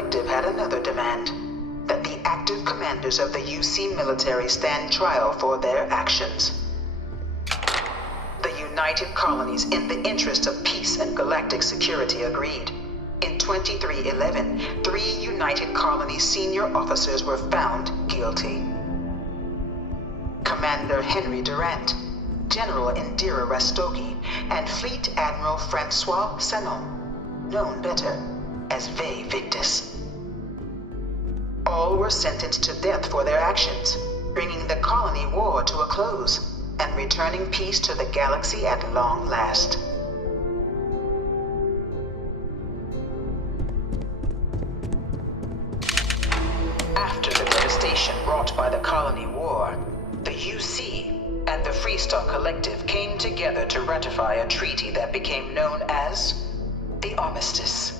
collective had another demand: that the active commanders of the UC military stand trial for their actions. The United Colonies, in the interest of peace and galactic security, agreed. In 2311, 3 United Colonies senior officers were found guilty. Commander Henry Durant, General Indira Rastogi, and Fleet Admiral Francois Sanon, known better as Ve Victus. All were sentenced to death for their actions, bringing the colony war to a close and returning peace to the galaxy at long last. After the devastation wrought by the colony war, the UC and the Freestar Collective came together to ratify a treaty that became known as the Armistice.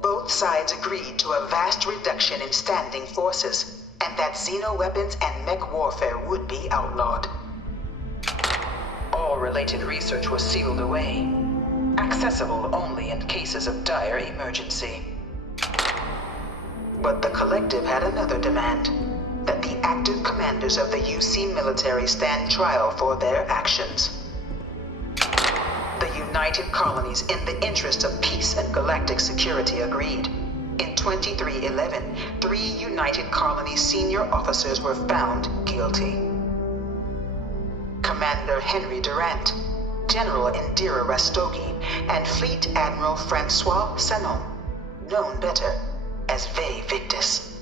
Both sides agreed to a vast reduction in standing forces, and that xeno-weapons and mech warfare would be outlawed. All related research was sealed away, accessible only in cases of dire emergency. But the collective had another demand: that the active commanders of the UC military stand trial for their actions. The United Colonies, in the interest of peace and galactic security, agreed. In 2311, 3 United Colonies senior officers were found guilty. Commander Henry Durant, General Indira Rastogi, and Fleet Admiral Francois Sanon, known better as Ve Victus.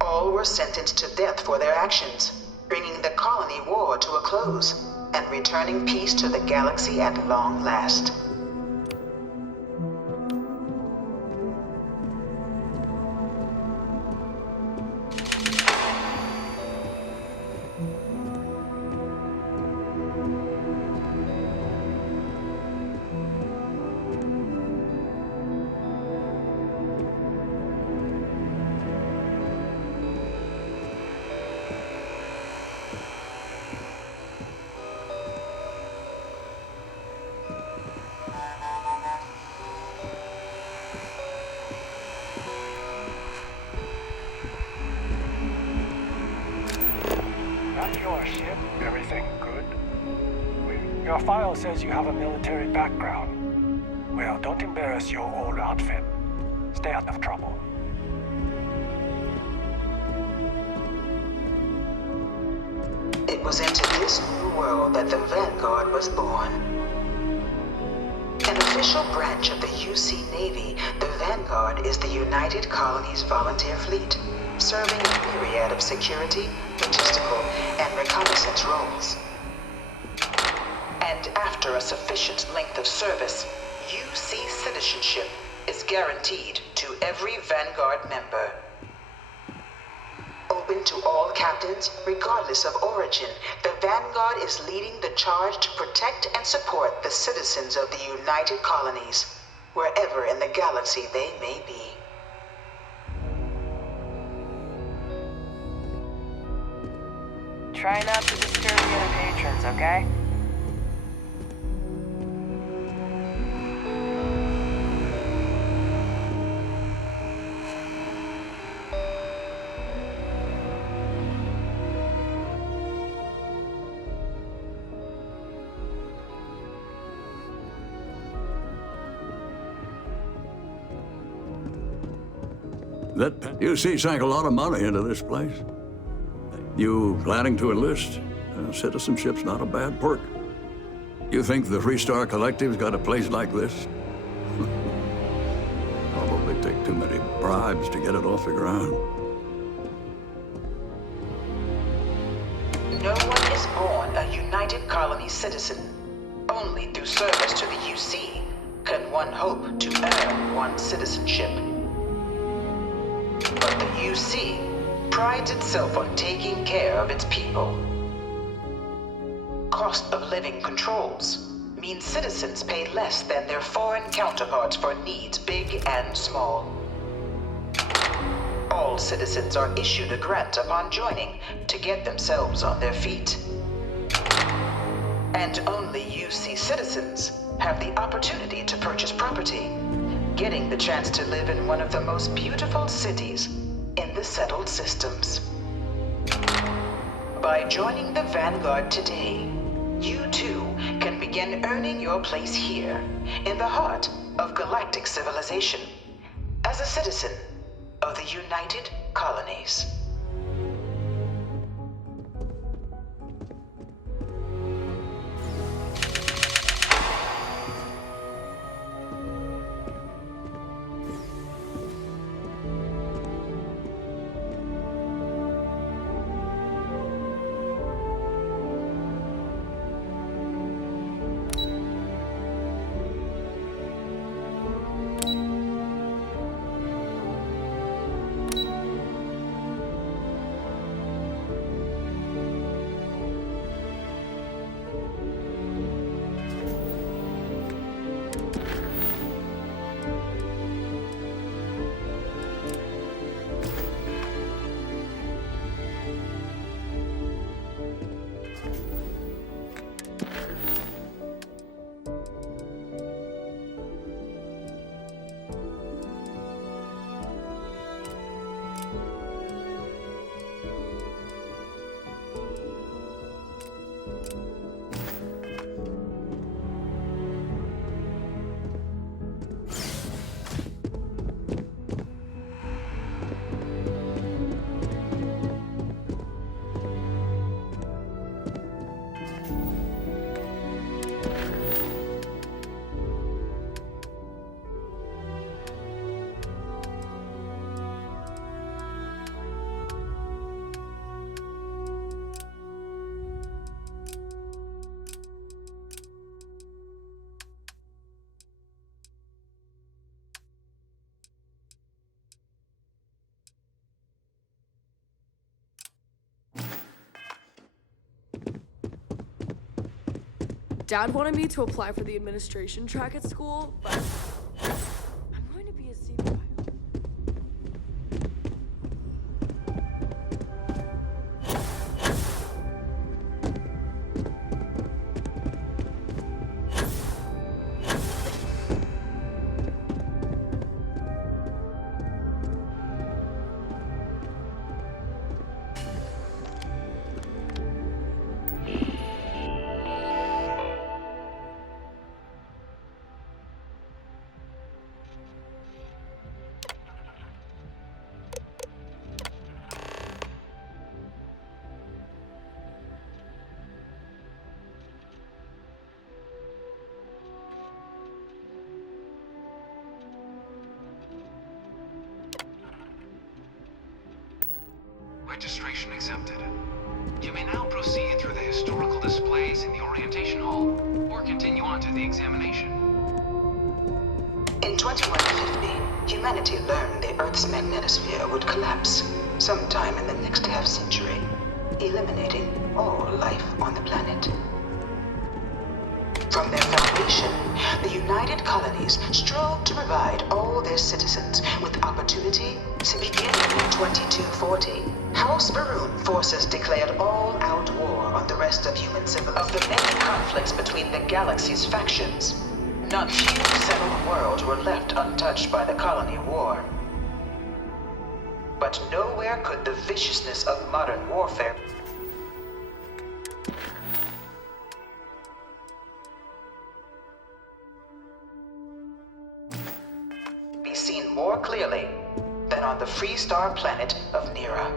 All were sentenced to death for their actions, bringing the colony war to a close and returning peace to the galaxy at long last. Your ship, everything good? Your file says you have a military background. Well, don't embarrass your old outfit. Stay out of trouble. It was into this new world that the Vanguard was born. An official branch of the UC Navy, the Vanguard is the United Colonies Volunteer Fleet, serving a myriad of security, logistical, and reconnaissance roles. And after a sufficient length of service, UC citizenship is guaranteed to every Vanguard member. Open to all captains, regardless of origin, the Vanguard is leading the charge to protect and support the citizens of the United Colonies, wherever in the galaxy they may be. Try not to disturb the other patrons, okay? That UC sank a lot of money into this place. You planning to enlist? Citizenship's not a bad perk. You think the Freestar Collective's got a place like this? Probably take too many bribes to get it off the ground. No one is born a United Colony citizen. Only through service to the UC can one hope to earn one's citizenship. But the UC prides itself on taking care of its people. Cost of living controls mean citizens pay less than their foreign counterparts for needs big and small. All citizens are issued a grant upon joining to get themselves on their feet. And only UC citizens have the opportunity to purchase property, getting the chance to live in one of the most beautiful cities in the settled systems. By joining the Vanguard today, you too can begin earning your place here, in the heart of galactic civilization, as a citizen of the United Colonies. Dad wanted me to apply for the administration track at school, but I'm going to be a sic-fi. Registration accepted. You may now proceed through the historical displays in the orientation hall, or continue on to the examination. In 2150, humanity learned the Earth's magnetosphere would collapse sometime in the next half-century, eliminating all life on the planet. From their foundation, the United Colonies strove to provide all their citizens with opportunity. Beginning in 2240, House Baroon forces declared all-out war on the rest of human civilization. Of the many conflicts between the galaxy's factions, not few settled worlds were left untouched by the colony war. But nowhere could the viciousness of modern warfare be seen more clearly than on the Freestar planet of Nira.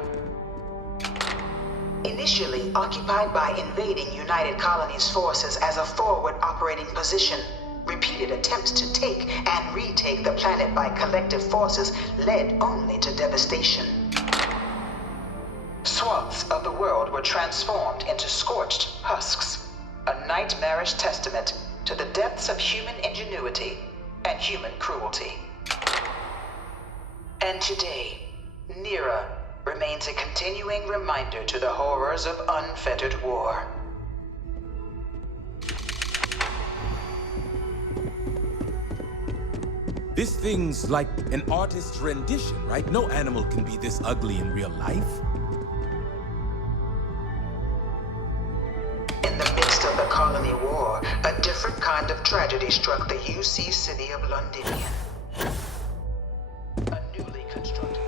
Initially occupied by invading United Colonies forces as a forward operating position, repeated attempts to take and retake the planet by collective forces led only to devastation. Swaths of the world were transformed into scorched husks, a nightmarish testament to the depths of human ingenuity and human cruelty. And today, Nira remains a continuing reminder to the horrors of unfettered war. This thing's like an artist's rendition, right? No animal can be this ugly in real life. In the midst of the colony war, a different kind of tragedy struck the UC city of Londinian. A newly constructed.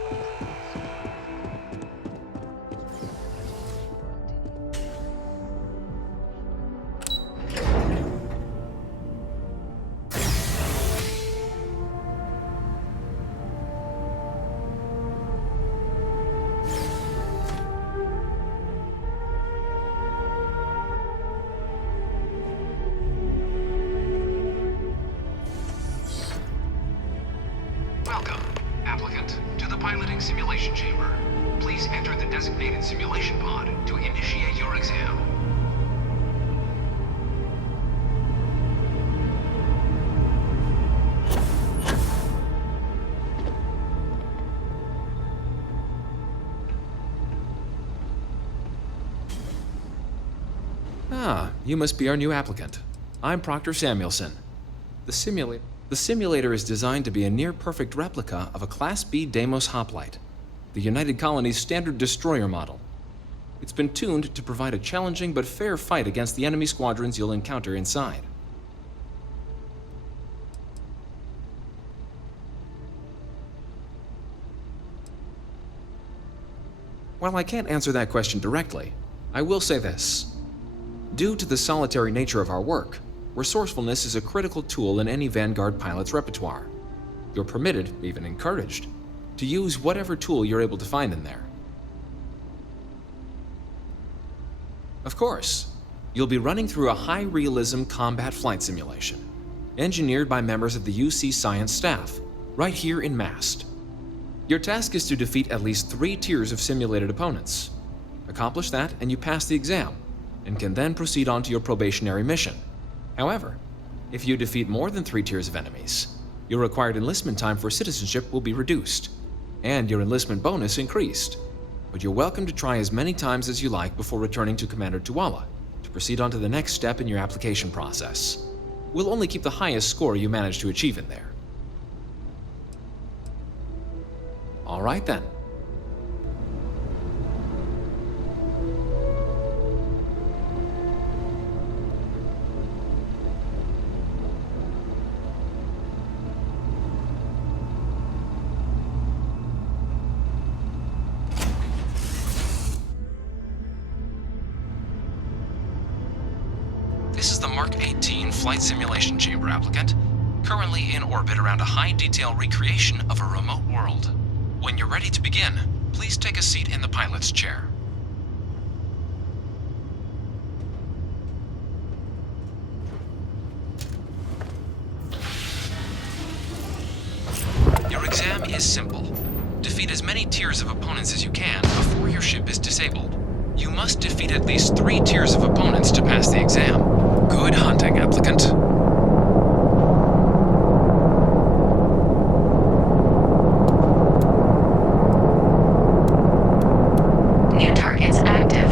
Welcome, applicant, to the piloting simulation chamber. Please enter the designated simulation pod to initiate your exam. Ah, you must be our new applicant. I'm Proctor Samuelson. The simulator is designed to be a near-perfect replica of a Class B Deimos hoplite, the United Colony's standard destroyer model. It's been tuned to provide a challenging but fair fight against the enemy squadrons you'll encounter inside. While I can't answer that question directly, I will say this. Due to the solitary nature of our work, resourcefulness is a critical tool in any Vanguard pilot's repertoire. You're permitted, even encouraged, to use whatever tool you're able to find in there. Of course, you'll be running through a high-realism combat flight simulation, engineered by members of the UC science staff, right here in Mast. Your task is to defeat at least 3 tiers of simulated opponents. Accomplish that, and you pass the exam, and can then proceed on to your probationary mission. However, if you defeat more than 3 tiers of enemies, your required enlistment time for citizenship will be reduced, and your enlistment bonus increased. But you're welcome to try as many times as you like before returning to Commander Tuala to proceed on to the next step in your application process. We'll only keep the highest score you manage to achieve in there. All right then. This is the Mark 18 Flight Simulation Chamber applicant, currently in orbit around a high-detail recreation of a remote world. When you're ready to begin, please take a seat in the pilot's chair. Your exam is simple. Defeat as many tiers of opponents as you can before your ship is disabled. You must defeat at least 3 tiers of opponents to pass the exam. Good hunting, applicant. New targets active.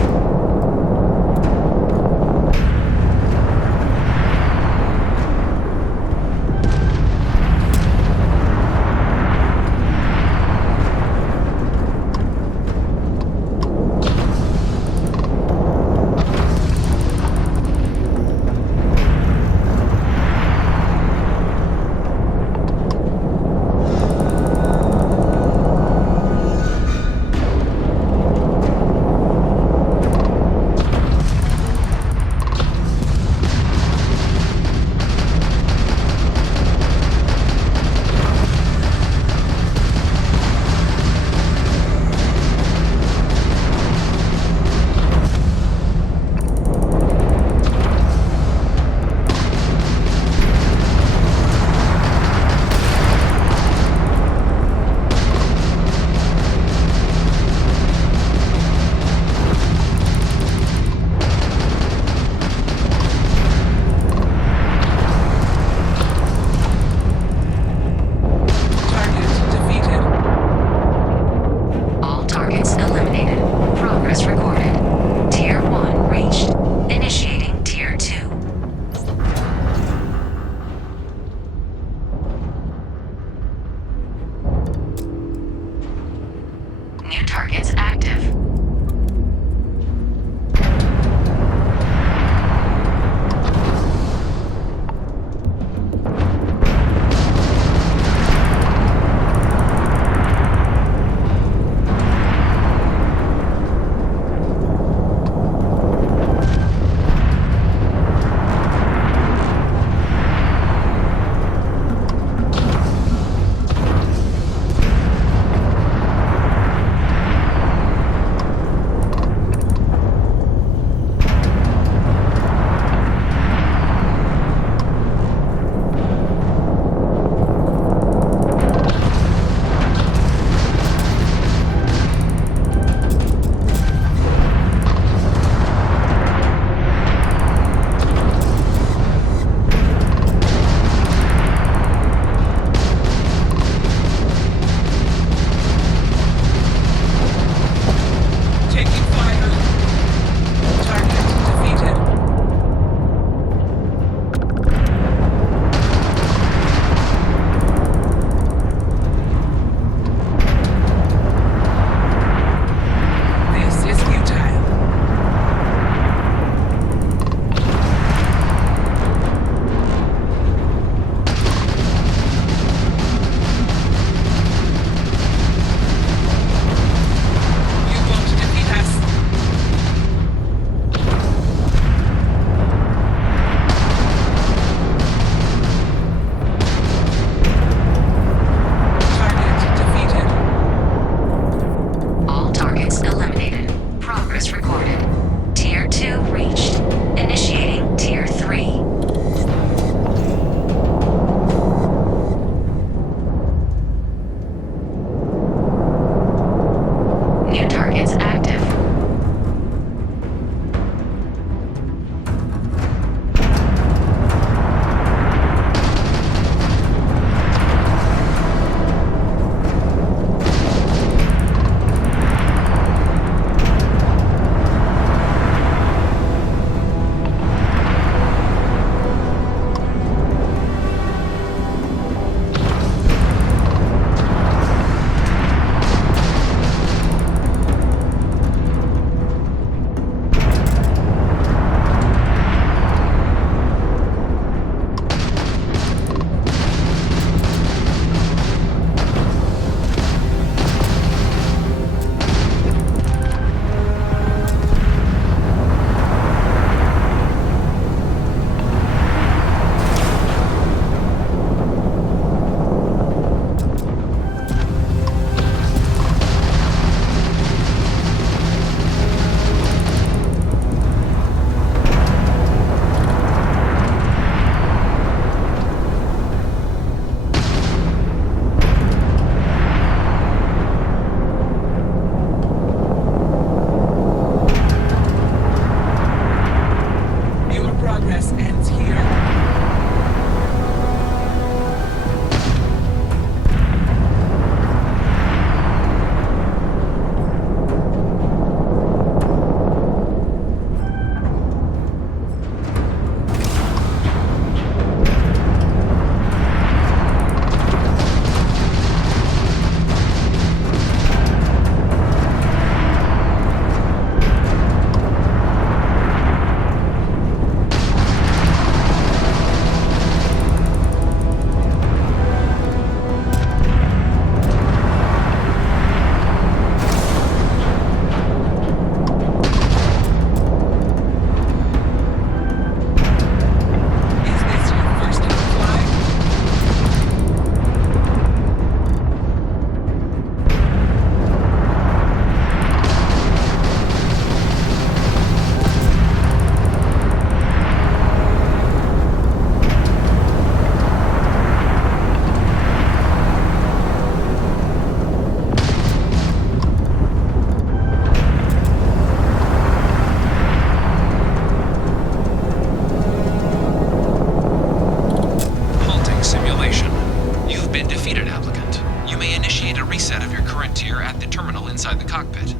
You may initiate a reset of your current tier at the terminal inside the cockpit,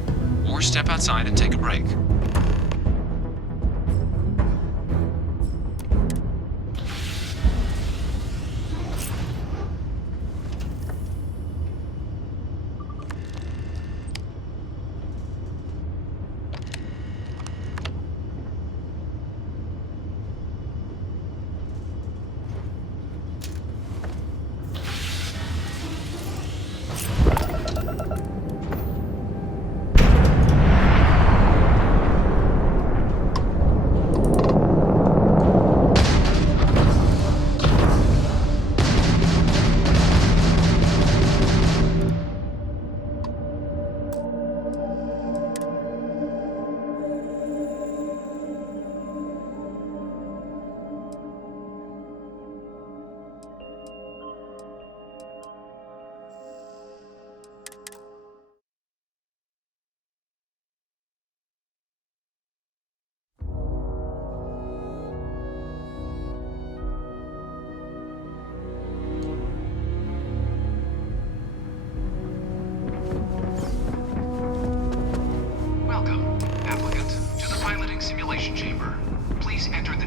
or step outside and take a break.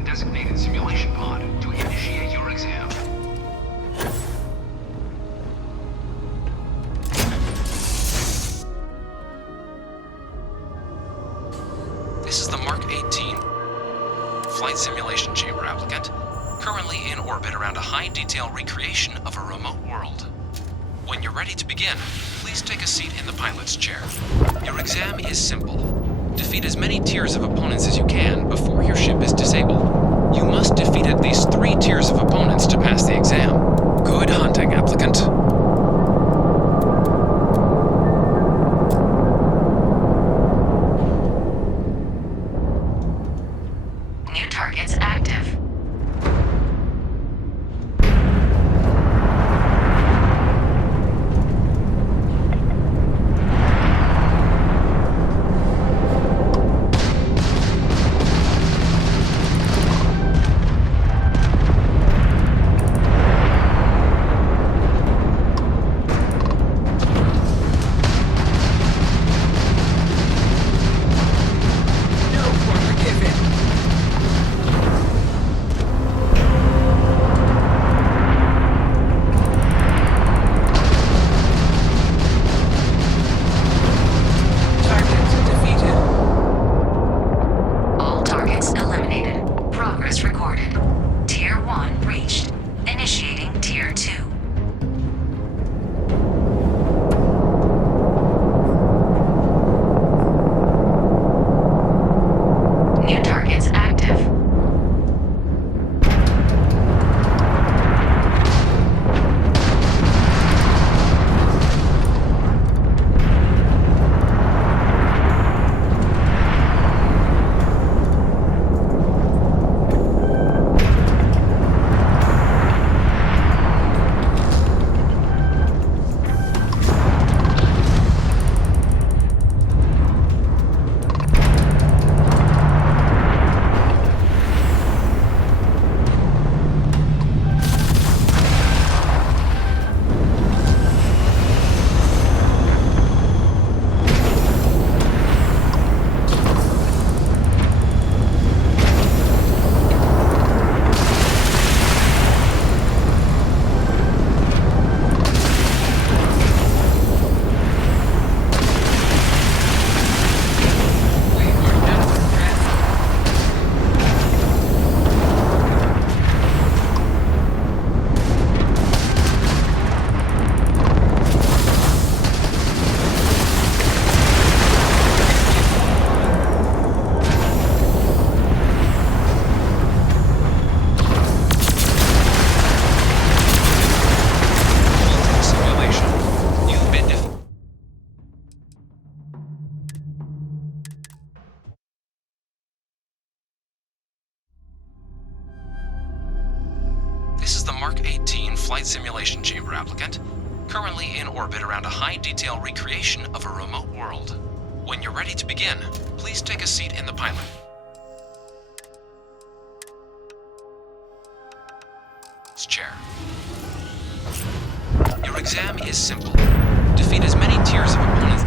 Designated simulation pod to initiate your exam. This is the Mark 18 flight simulation chamber applicant, currently in orbit around a high-detail recreation of a remote world. When you're ready to begin, please take a seat in the pilot's chair. Your exam is simple. Defeat as many tiers of opponents as you can before your ship is disabled. You must defeat at least 3 tiers of opponents to pass the exam. Good hunting, applicant. New targets active. This is the Mark 18 flight simulation chamber applicant, currently in orbit around a high-detail recreation of a remote world. When you're ready to begin, please take a seat in the pilot's chair. Your exam is simple. Defeat as many tiers of opponents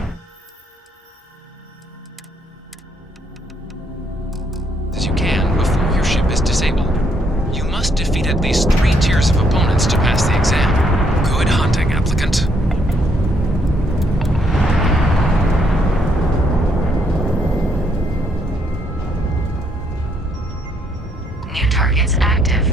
as you can before your ship is disabled. You must defeat at least 3 tiers of opponents to pass the exam. Good hunting, applicant. New targets active.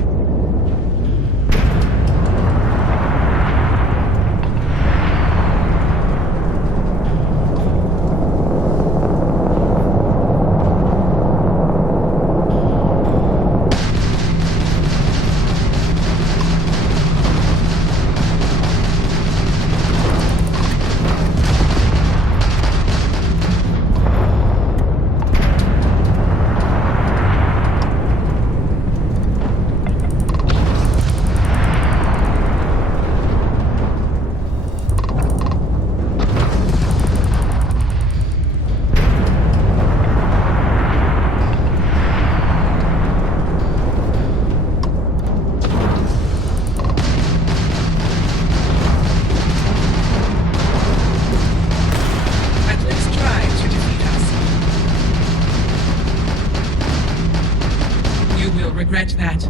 Regret that.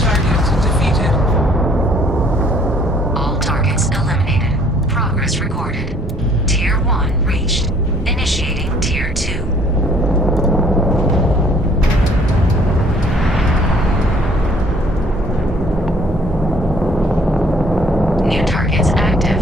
Target defeated. All targets eliminated. Progress recorded. Tier 1 reached. Initiating Tier 2. New targets active.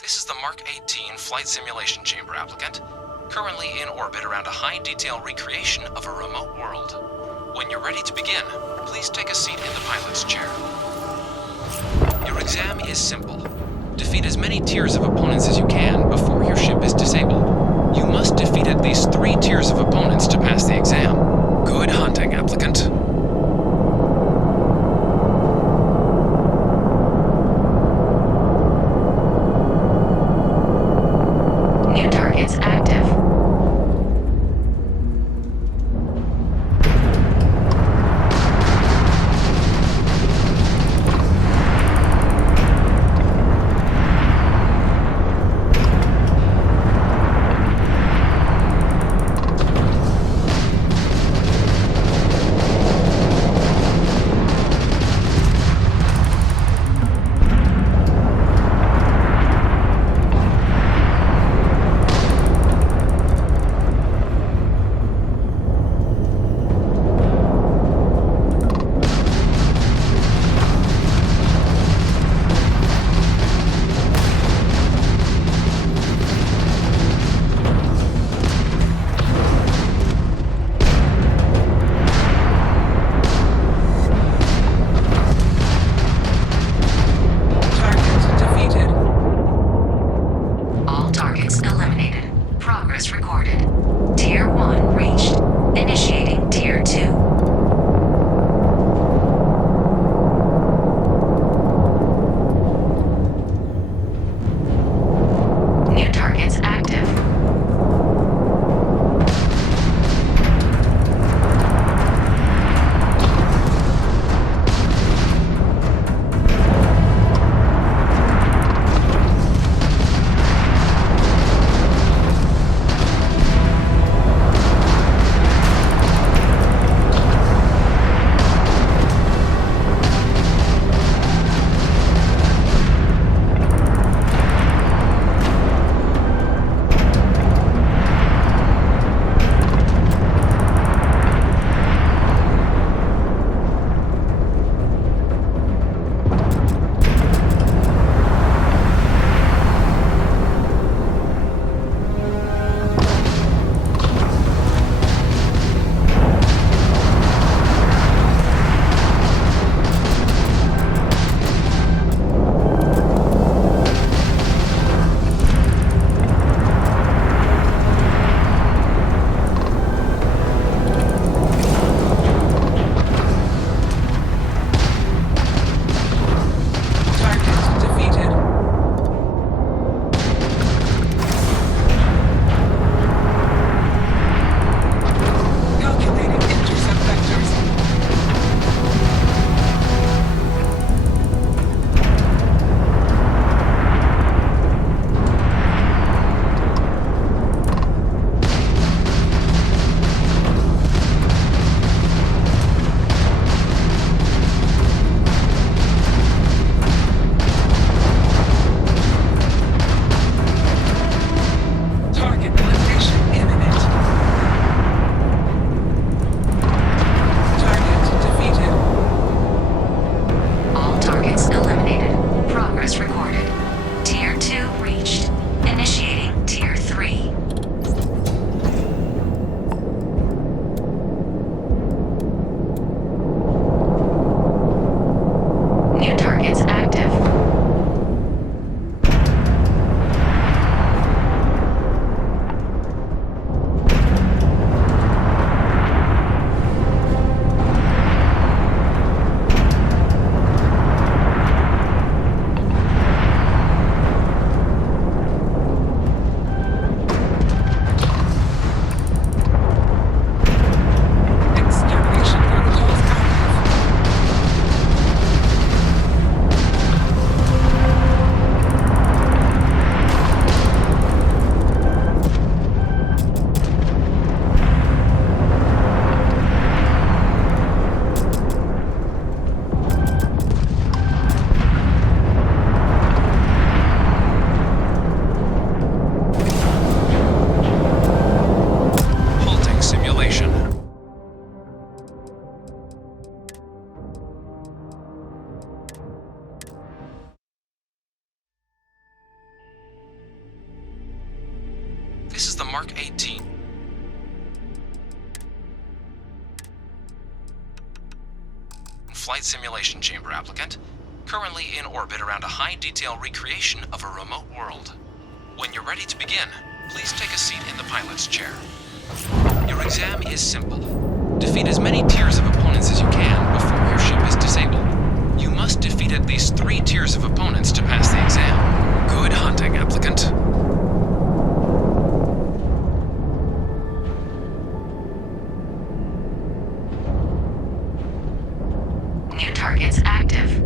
This is the Mark 18 flight simulation chamber, applicant. Currently in orbit around a high-detail recreation of a remote world. When you're ready to begin, please take a seat in the pilot's chair. Your exam is simple. Defeat as many tiers of opponents as you can before your ship is disabled. You must defeat at least 3 tiers of opponents to pass the exam. Good hunting, applicant. New targets active. Target defeated. All targets eliminated. Progress recorded. Tier 1 reached. Initiating Tier 2. New targets active. Mark 18. Flight simulation chamber applicant, currently in orbit around a high-detail recreation of a remote world. When you're ready to begin, please take a seat in the pilot's chair. Your exam is simple. Defeat as many tiers of opponents as you can before your ship is disabled. You must defeat at least 3 tiers of opponents to pass the exam. Good hunting, applicant. New targets active.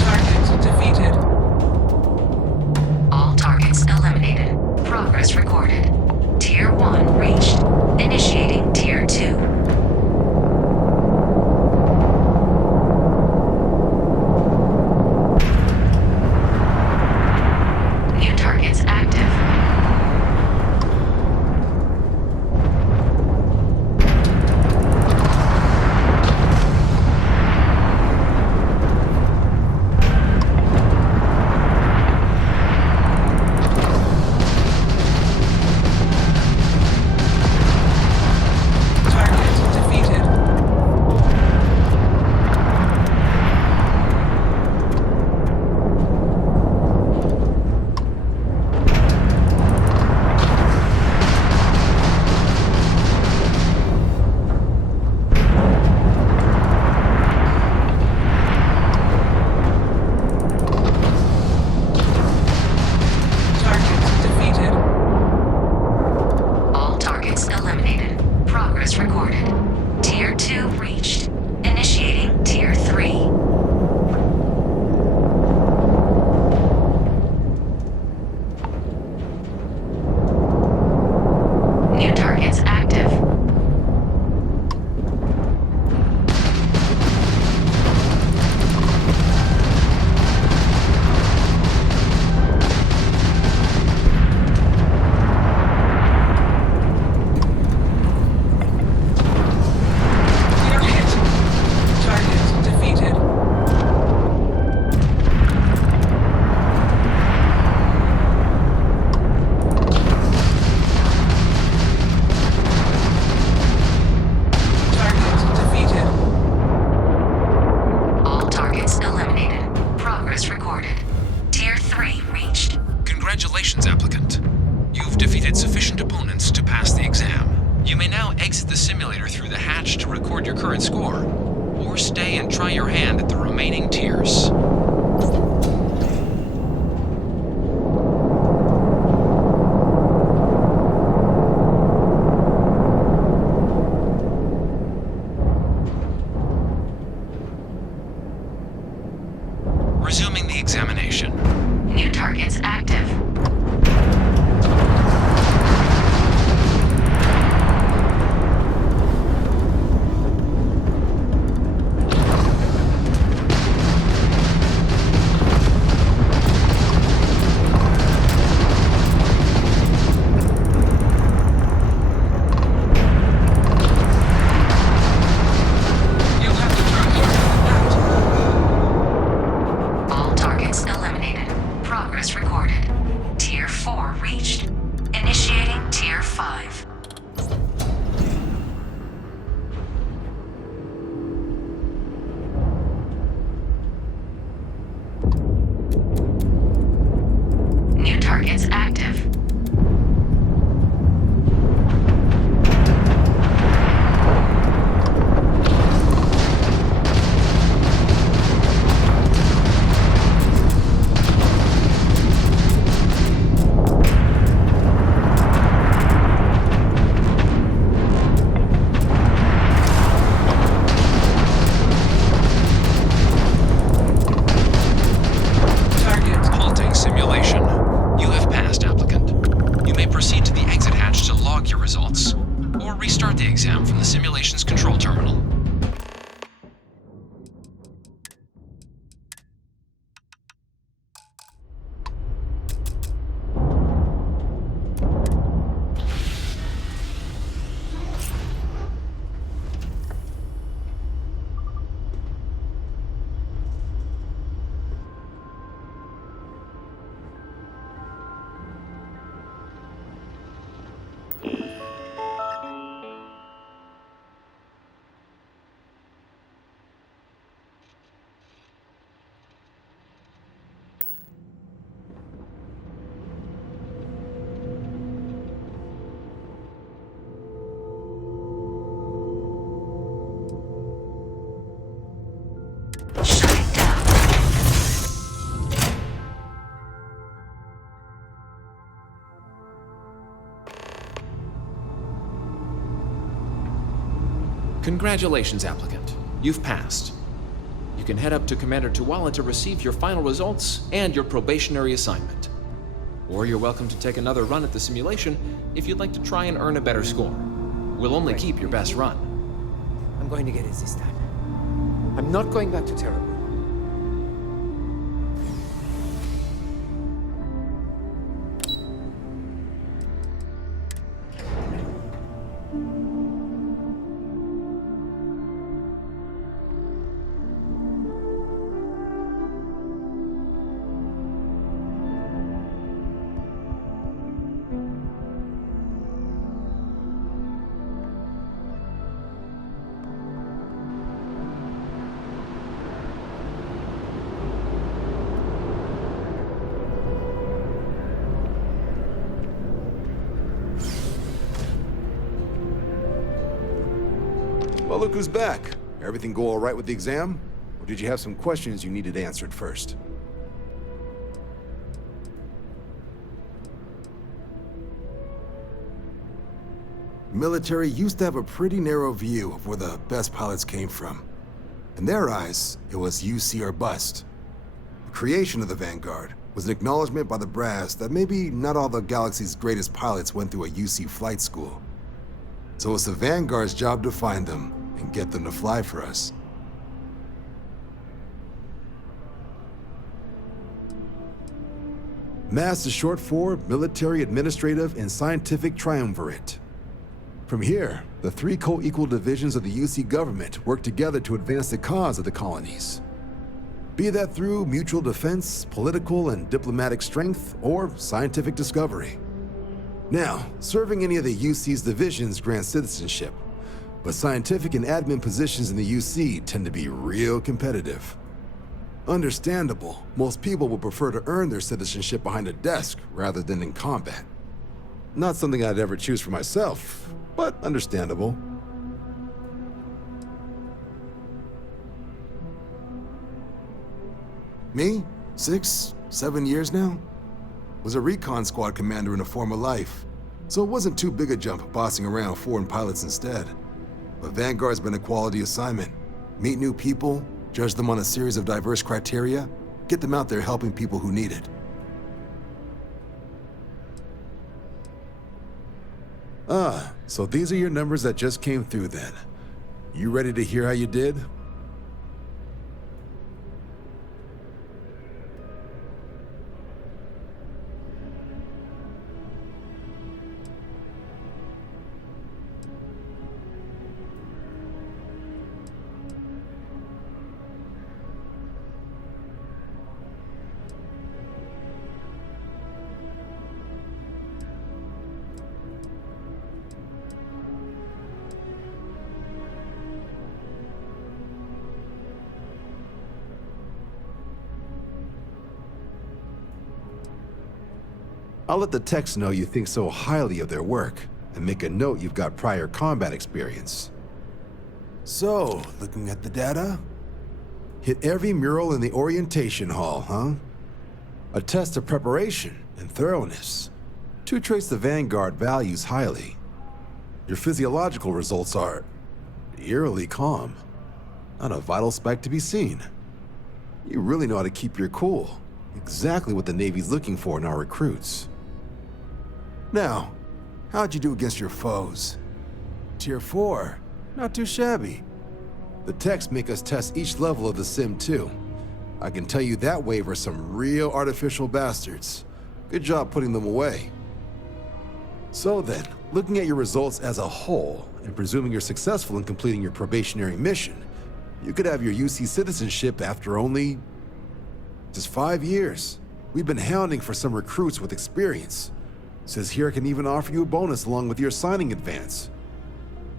Target defeated. All targets eliminated. Progress recorded. Tier 1 reached. Initiating Tier 2. New targets active. Target defeated. Target defeated. All targets eliminated. Progress recorded. Tier 2 reached. Initiating Tier 3. New targets active. Clear hit. Target defeated. Target defeated. All targets eliminated. Progress recorded. Tier 3 reached. Congratulations, applicant. You've defeated sufficient opponents to pass the exam. You may now exit the simulator through the hatch to record your current score, or stay and try your hand at the remaining tiers. Resuming the examination. New targets active. You'll have to turn harder than that. All targets eliminated. Progress recorded. Congratulations, applicant. You've passed. You can head up to Commander Tuwala to receive your final results and your probationary assignment. Or you're welcome to take another run at the simulation if you'd like to try and earn a better score. We'll only keep your best run. I'm going to get it this time. I'm not going back to terrible. Well, look who's back. Everything go all right with the exam? Or did you have some questions you needed answered first? Military used to have a pretty narrow view of where the best pilots came from. In their eyes, it was UC or bust. The creation of the Vanguard was an acknowledgement by the brass that maybe not all the galaxy's greatest pilots went through a UC flight school. So it's the Vanguard's job to find them and get them to fly for us. MAST is short for Military, Administrative, and Scientific Triumvirate. From here, the three co-equal divisions of the UC government work together to advance the cause of the colonies. Be that through mutual defense, political and diplomatic strength, or scientific discovery. Now, serving any of the UC's divisions grants citizenship, but scientific and admin positions in the UC tend to be real competitive. Understandable, most people would prefer to earn their citizenship behind a desk rather than in combat. Not something I'd ever choose for myself, but understandable. Me? 6, 7 years now? Was a recon squad commander in a former life, so it wasn't too big a jump bossing around foreign pilots instead. But Vanguard's been a quality assignment. Meet new people, judge them on a series of diverse criteria, get them out there helping people who need it. Ah, so these are your numbers that just came through then. You ready to hear how you did? I'll let the techs know you think so highly of their work, and make a note you've got prior combat experience. So, looking at the data? Hit every mural in the orientation hall, huh? A test of preparation and thoroughness. Two traits the Vanguard values highly. Your physiological results are eerily calm. Not a vital spike to be seen. You really know how to keep your cool. Exactly what the Navy's looking for in our recruits. Now, how'd you do against your foes? Tier 4, not too shabby. The techs make us test each level of the sim too. I can tell you that wave are some real artificial bastards. Good job putting them away. So then, looking at your results as a whole, and presuming you're successful in completing your probationary mission, you could have your UC citizenship after only just 5 years. We've been hounding for some recruits with experience. Says here I can even offer you a bonus along with your signing advance.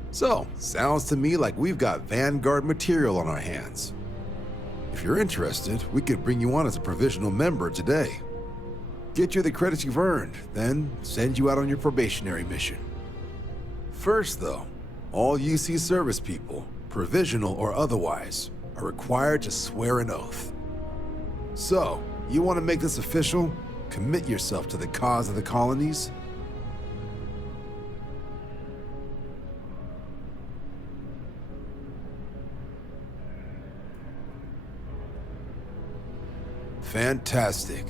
So, sounds to me like we've got Vanguard material on our hands. If you're interested, we could bring you on as a provisional member today. Get you the credits you've earned, then send you out on your probationary mission. First though, all UC service people, provisional or otherwise, are required to swear an oath. So, you want to make this official? Commit yourself to the cause of the colonies? Fantastic.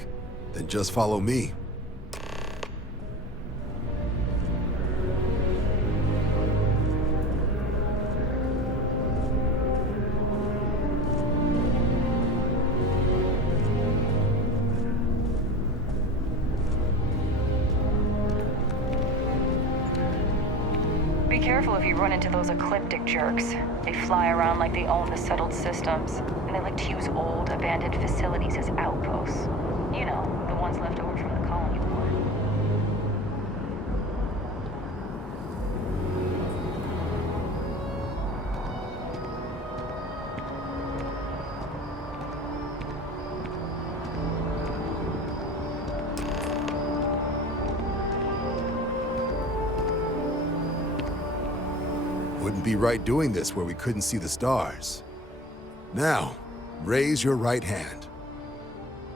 Then just follow me. Be careful if you run into those ecliptic jerks. They fly around like they own the settled systems, and they like to use old, abandoned facilities as outposts. You know, the ones left over from the colony war. Wouldn't be right doing this where we couldn't see the stars. Now, raise your right hand.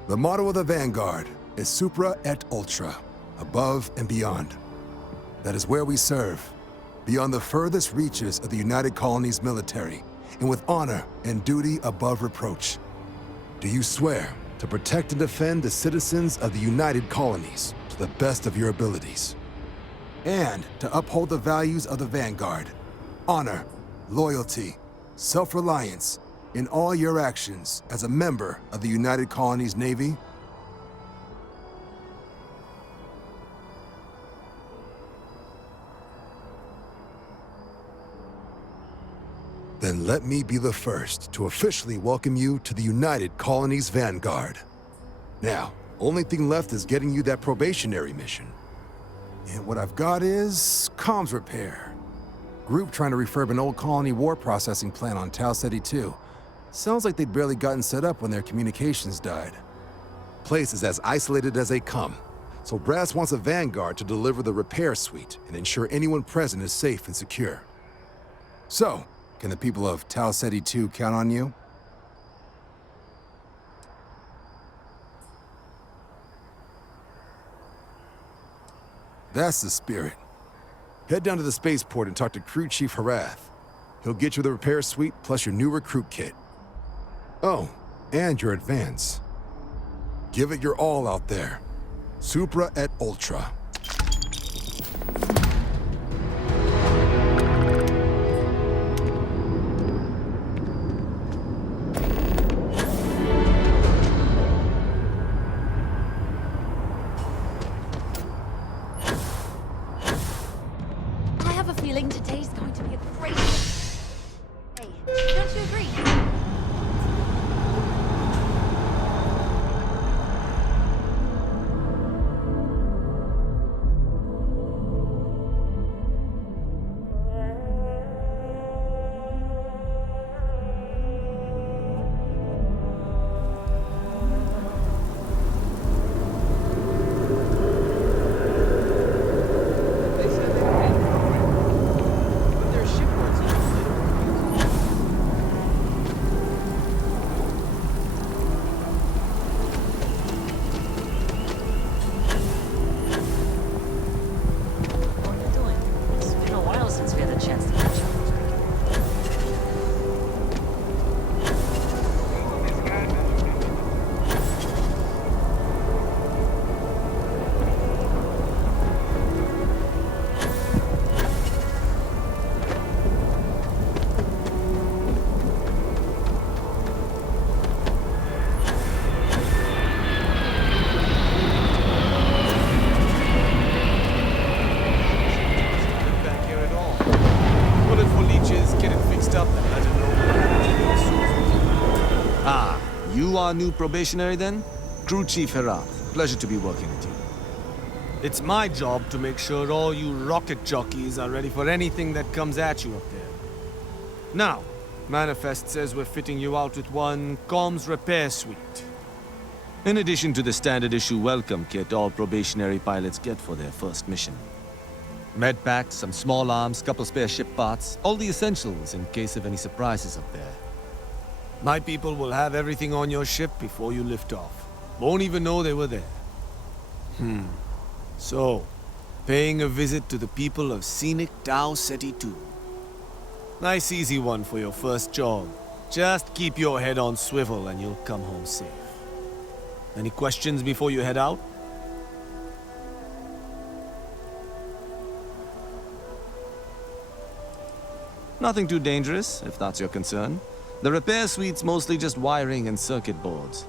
The motto of the Vanguard is Supra et Ultra, above and beyond. That is where we serve, beyond the furthest reaches of the United Colonies military, and with honor and duty above reproach. Do you swear to protect and defend the citizens of the United Colonies to the best of your abilities? And to uphold the values of the Vanguard, honor, loyalty, self-reliance, in all your actions as a member of the United Colonies Navy? Then let me be the first to officially welcome you to the United Colonies Vanguard. Now, only thing left is getting you that probationary mission. And what I've got is comms repair. Group trying to refurb an old colony war processing plant on Tau Ceti 2. Sounds like they'd barely gotten set up when their communications died. Place is as isolated as they come, so Brass wants a Vanguard to deliver the repair suite and ensure anyone present is safe and secure. So, can the people of Tau Ceti 2 count on you? That's the spirit. Head down to the spaceport and talk to Crew Chief Harath. He'll get you the repair suite plus your new recruit kit. Oh, and your advance. Give it your all out there. Supra et Ultra. I have a feeling today's going to be a great day. Hey, don't you agree? You are new probationary then? Crew Chief Harath. Pleasure to be working with you. It's my job to make sure all you rocket jockeys are ready for anything that comes at you up there. Now, Manifest says we're fitting you out with one comms repair suite. In addition to the standard issue welcome kit all probationary pilots get for their first mission. Med packs, some small arms, couple spare ship parts, all the essentials in case of any surprises up there. My people will have everything on your ship before you lift off. Won't even know they were there. So, paying a visit to the people of scenic Tau Ceti 2. Nice easy one for your first job. Just keep your head on swivel and you'll come home safe. Any questions before you head out? Nothing too dangerous, if that's your concern. The repair suite's mostly just wiring and circuit boards.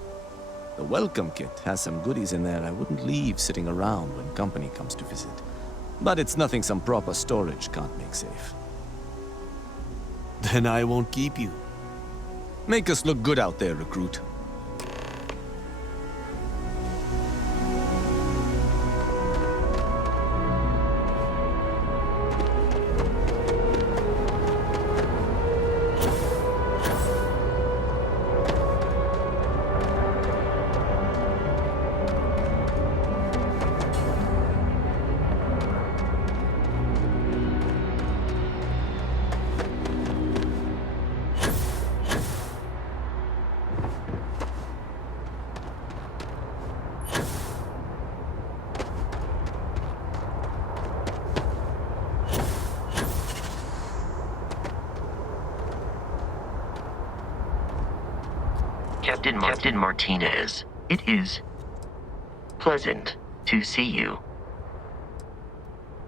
The welcome kit has some goodies in there I wouldn't leave sitting around when company comes to visit. But it's nothing some proper storage can't make safe. Then I won't keep you. Make us look good out there, recruit. Captain Martinez, it is pleasant to see you.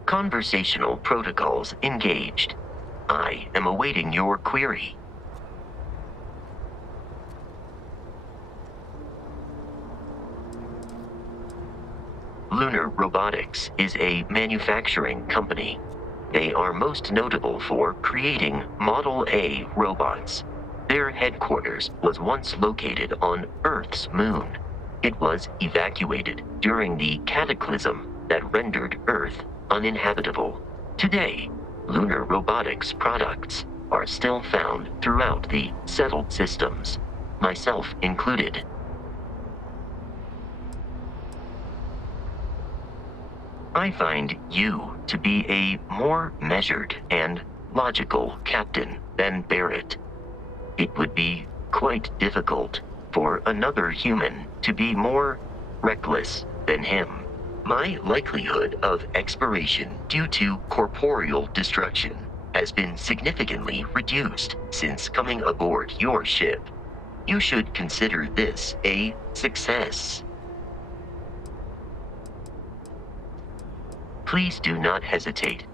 Conversational protocols engaged. I am awaiting your query. Lunar Robotics is a manufacturing company. They are most notable for creating Model A robots. Their headquarters was once located on Earth's moon. It was evacuated during the cataclysm that rendered Earth uninhabitable. Today, Lunar Robotics products are still found throughout the settled systems, myself included. I find you to be a more measured and logical captain than Barrett. It would be quite difficult for another human to be more reckless than him. My likelihood of expiration due to corporeal destruction has been significantly reduced since coming aboard your ship. You should consider this a success. Please do not hesitate